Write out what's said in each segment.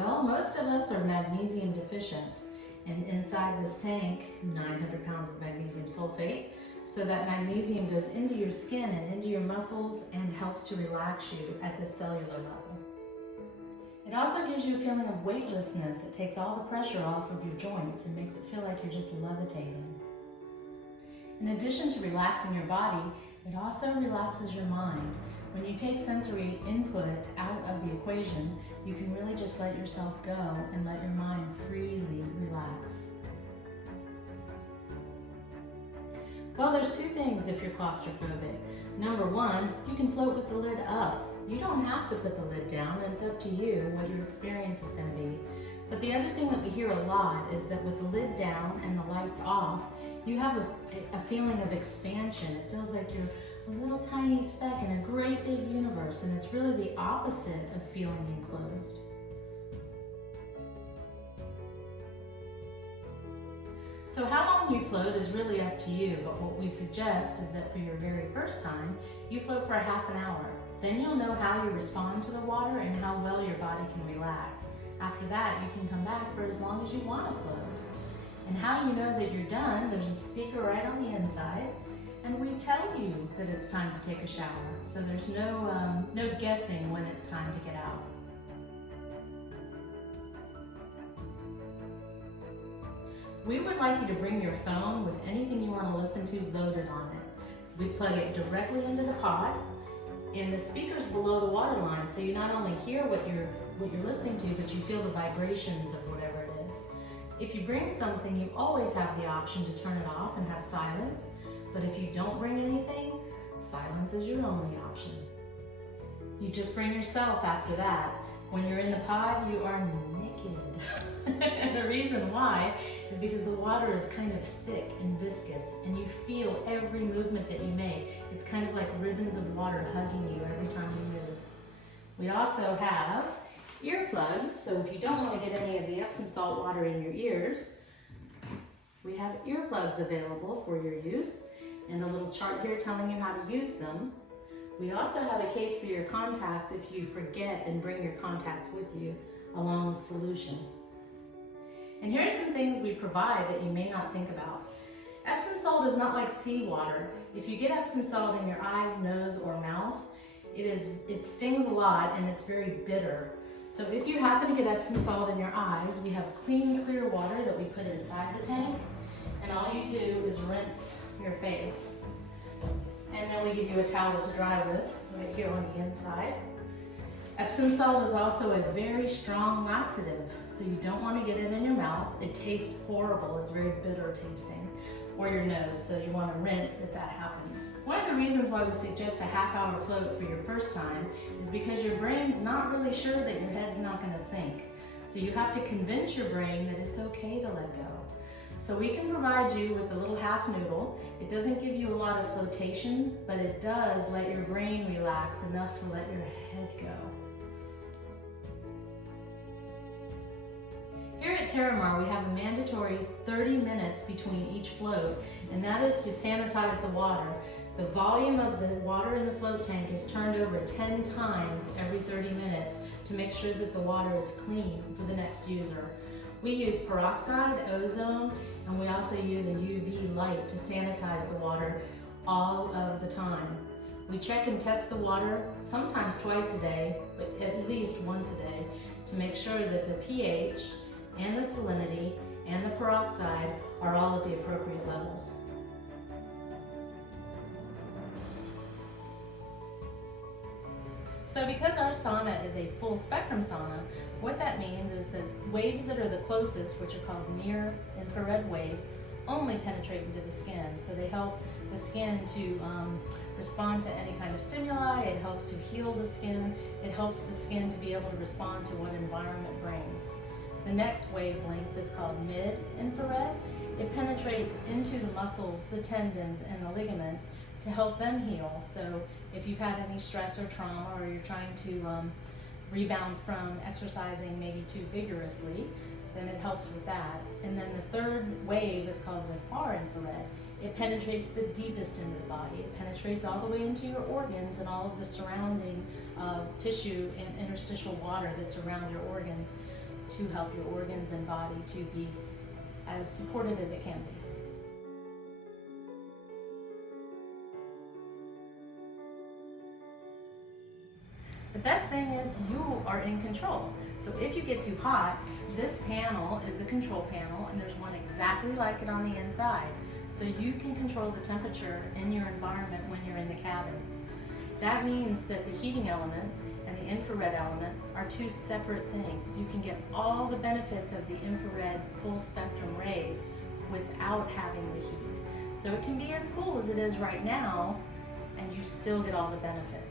Well, most of us are magnesium deficient, and inside this tank, 900 pounds of magnesium sulfate, so that magnesium goes into your skin and into your muscles and helps to relax you at the cellular level. It also gives you a feeling of weightlessness. It takes all the pressure off of your joints and makes it feel like you're just levitating. In addition to relaxing your body, it also relaxes your mind. When you take sensory input out of the equation, you can really just let yourself go and let your mind freely relax. Well, there's two things if you're claustrophobic. Number one, you can float with the lid up. You don't have to put the lid down, and it's up to you what your experience is going to be. But the other thing that we hear a lot is that with the lid down and the lights off, you have a feeling of expansion. It feels like you're a little tiny speck in a great big universe, and it's really the opposite of feeling enclosed. So how long you float is really up to you, but what we suggest is that for your very first time, you float for a half an hour. Then you'll know how you respond to the water and how well your body can relax. After that, you can come back for as long as you want to float. And how you know that you're done, there's a speaker right on the inside, and we tell you that it's time to take a shower. So there's no guessing when it's time to get out. We would like you to bring your phone with anything you want to listen to loaded on it. We plug it directly into the pod, and the speaker's below the water line, so you not only hear what you're listening to, but you feel the vibrations of whatever it is. If you bring something, you always have the option to turn it off and have silence, but if you don't bring anything, silence is your only option. You just bring yourself after that. When you're in the pod, you are naked. And the reason why is because the water is kind of thick and viscous, and you feel every movement that you make. It's kind of like ribbons of water hugging you every time you move. We also have earplugs, so if you don't want to get any of the Epsom salt water in your ears, we have earplugs available for your use, and a little chart here telling you how to use them. We also have a case for your contacts if you forget and bring your contacts with you, along with solution. And here are some things we provide that you may not think about. Epsom salt is not like seawater. If you get Epsom salt in your eyes, nose, or mouth, it stings a lot and it's very bitter. So if you happen to get Epsom salt in your eyes, we have clean, clear water that we put inside the tank, and all you do is rinse your face. And then we give you a towel to dry with, right here on the inside. Epsom salt is also a very strong laxative, so you don't want to get it in your mouth. It tastes horrible, it's very bitter tasting, or your nose, so you want to rinse if that happens. One of the reasons why we suggest a half-hour float for your first time is because your brain's not really sure that your head's not going to sink. So you have to convince your brain that it's okay to let go. So we can provide you with a little half noodle. It doesn't give you a lot of flotation, but it does let your brain relax enough to let your head go. Here at Terramar, we have a mandatory 30 minutes between each float, and that is to sanitize the water. The volume of the water in the float tank is turned over 10 times every 30 minutes to make sure that the water is clean for the next user. We use peroxide, ozone, and we also use a UV light to sanitize the water all of the time. We check and test the water sometimes twice a day, but at least once a day, to make sure that the pH and the salinity and the peroxide are all at the appropriate levels. So because our sauna is a full spectrum sauna, what that means is the waves that are the closest, which are called near infrared waves, only penetrate into the skin. So they help the skin to respond to any kind of stimuli, it helps to heal the skin, it helps the skin to be able to respond to what environment brings. The next wavelength is called mid-infrared. It penetrates into the muscles, the tendons, and the ligaments to help them heal. So if you've had any stress or trauma, or you're trying to rebound from exercising maybe too vigorously, then it helps with that. And then the third wave is called the far infrared. It penetrates the deepest into the body. It penetrates all the way into your organs and all of the surrounding tissue and interstitial water that's around your organs. to help your organs and body to be as supported as it can be. The best thing is you are in control. So if you get too hot, this panel is the control panel, and there's one exactly like it on the inside. So you can control the temperature in your environment when you're in the cabin. That means that the heating element and the infrared element are two separate things. You can get all the benefits of the infrared full spectrum rays without having the heat. So it can be as cool as it is right now, and you still get all the benefit.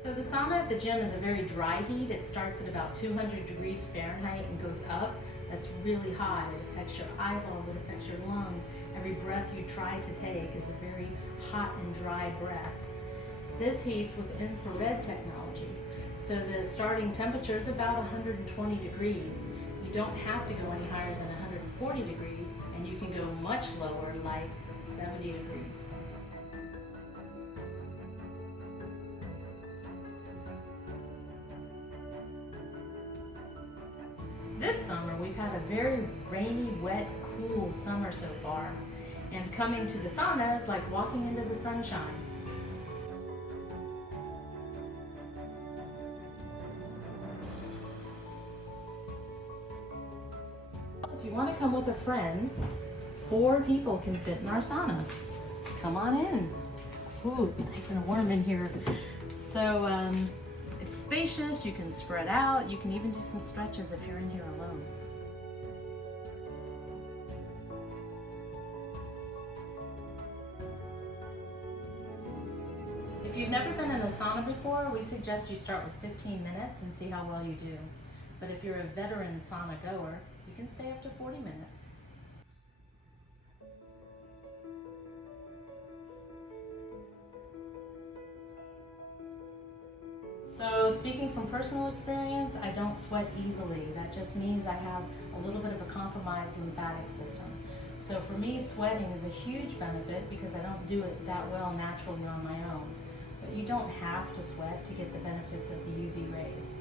So the sauna at the gym is a very dry heat. It starts at about 200 degrees Fahrenheit and goes up. That's really hot. It affects your eyeballs, it affects your lungs. Every breath you try to take is a very hot and dry breath. This heats with infrared technology. So the starting temperature is about 120 degrees. You don't have to go any higher than 140 degrees, and you can go much lower, like 70 degrees. This summer, we've had a very rainy, wet, cool summer so far. And coming to the sauna is like walking into the sunshine. If you want to come with a friend, 4 people can fit in our sauna. Come on in. Ooh, nice and warm in here. So, it's spacious, you can spread out, you can even do some stretches if you're in here alone. If you've never been in a sauna before, we suggest you start with 15 minutes and see how well you do. But if you're a veteran sauna goer, you can stay up to 40 minutes. So speaking from personal experience, I don't sweat easily. That just means I have a little bit of a compromised lymphatic system. So for me, sweating is a huge benefit because I don't do it that well naturally on my own. But you don't have to sweat to get the benefits of the UV rays.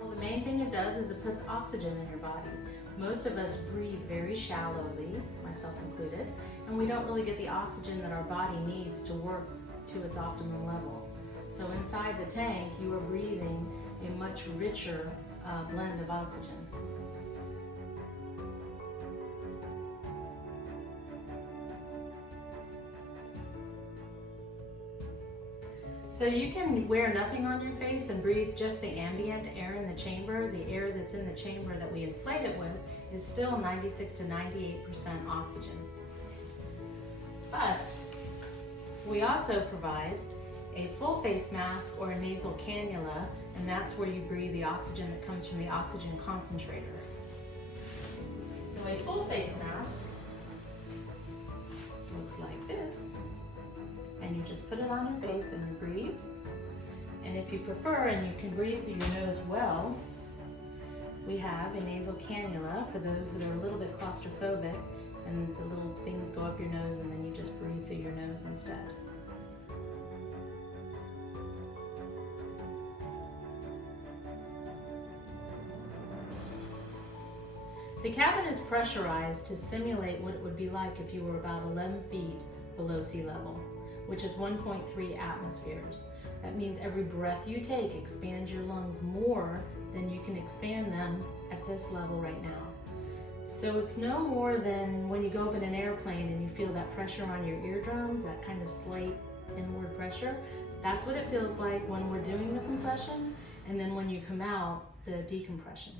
Well, the main thing it does is it puts oxygen in your body. Most of us breathe very shallowly, myself included, and we don't really get the oxygen that our body needs to work to its optimum level. So inside the tank, you are breathing a much richer blend of oxygen. So you can wear nothing on your face and breathe just the ambient air in the chamber. The air that's in the chamber that we inflate it with is still 96 to 98% oxygen. But we also provide a full face mask or a nasal cannula, and that's where you breathe the oxygen that comes from the oxygen concentrator. So a full face mask looks like this. And you just put it on your face and you breathe. And if you prefer, and you can breathe through your nose well, we have a nasal cannula for those that are a little bit claustrophobic and the little things go up your nose and then you just breathe through your nose instead. The cabin is pressurized to simulate what it would be like if you were about 11 feet below sea level, which is 1.3 atmospheres. That means every breath you take expands your lungs more than you can expand them at this level right now. So it's no more than when you go up in an airplane and you feel that pressure on your eardrums, that kind of slight inward pressure. That's what it feels like when we're doing the compression, and then when you come out, the decompression.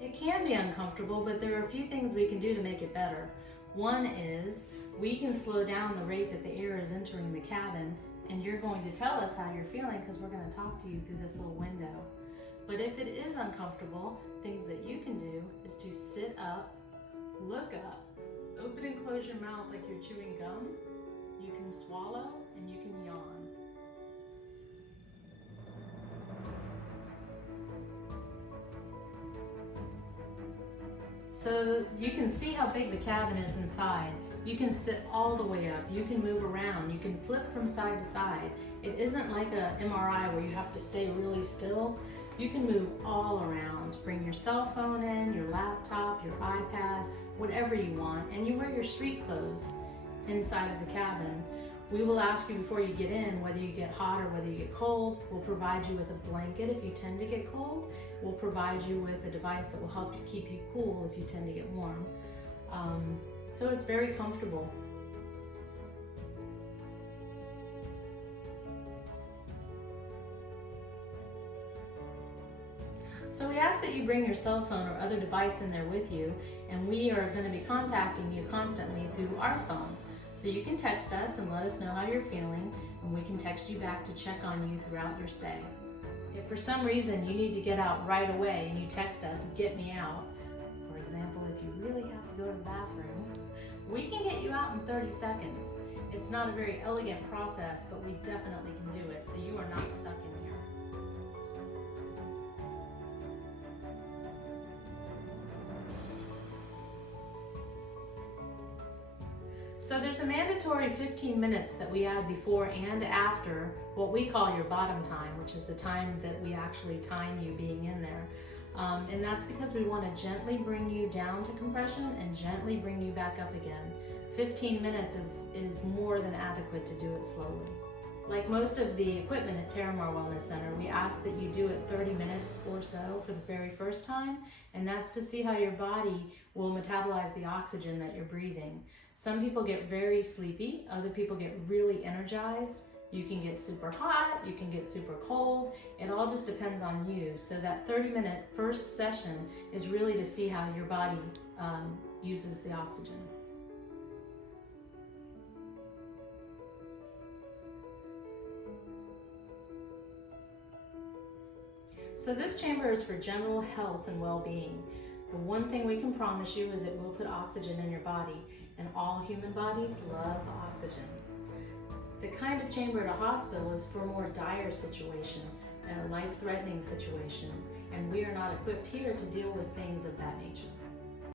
It can be uncomfortable, but there are a few things we can do to make it better. One is we can slow down the rate that the air is entering the cabin, and you're going to tell us how you're feeling because we're going to talk to you through this little window. But if it is uncomfortable, things that you can do is to sit up, look up, open and close your mouth like you're chewing gum. You can swallow and you can yawn. So you can see how big the cabin is inside. You can sit all the way up, you can move around, you can flip from side to side. It isn't like a MRI where you have to stay really still. You can move all around. Bring your cell phone in, your laptop, your iPad, whatever you want, and you wear your street clothes inside of the cabin. We will ask you before you get in whether you get hot or whether you get cold. We'll provide you with a blanket if you tend to get cold. We'll provide you with a device that will help you keep you cool if you tend to get warm. So it's very comfortable. So we ask that you bring your cell phone or other device in there with you, and we are going to be contacting you constantly through our phone. So you can text us and let us know how you're feeling, and we can text you back to check on you throughout your stay. If for some reason you need to get out right away and you text us, get me out, for example, if you really have to go to the bathroom, we can get you out in 30 seconds. It's not a very elegant process, but we definitely can do it, so you are not stuck in here. So there's a mandatory 15 minutes that we add before and after what we call your bottom time, which is the time that we actually time you being in there. And that's because we want to gently bring you down to compression and gently bring you back up again. 15 minutes is more than adequate to do it slowly. Like most of the equipment at Terramar Wellness Center, we ask that you do it 30 minutes or so for the very first time, and that's to see how your body will metabolize the oxygen that you're breathing. Some people get very sleepy, other people get really energized. You can get super hot, you can get super cold. It all just depends on you. So that 30-minute first session is really to see how your body uses the oxygen. So this chamber is for general health and well-being. The one thing we can promise you is it will put oxygen in your body, and all human bodies love oxygen. The kind of chamber at a hospital is for more dire situations, life-threatening situations, and we are not equipped here to deal with things of that nature.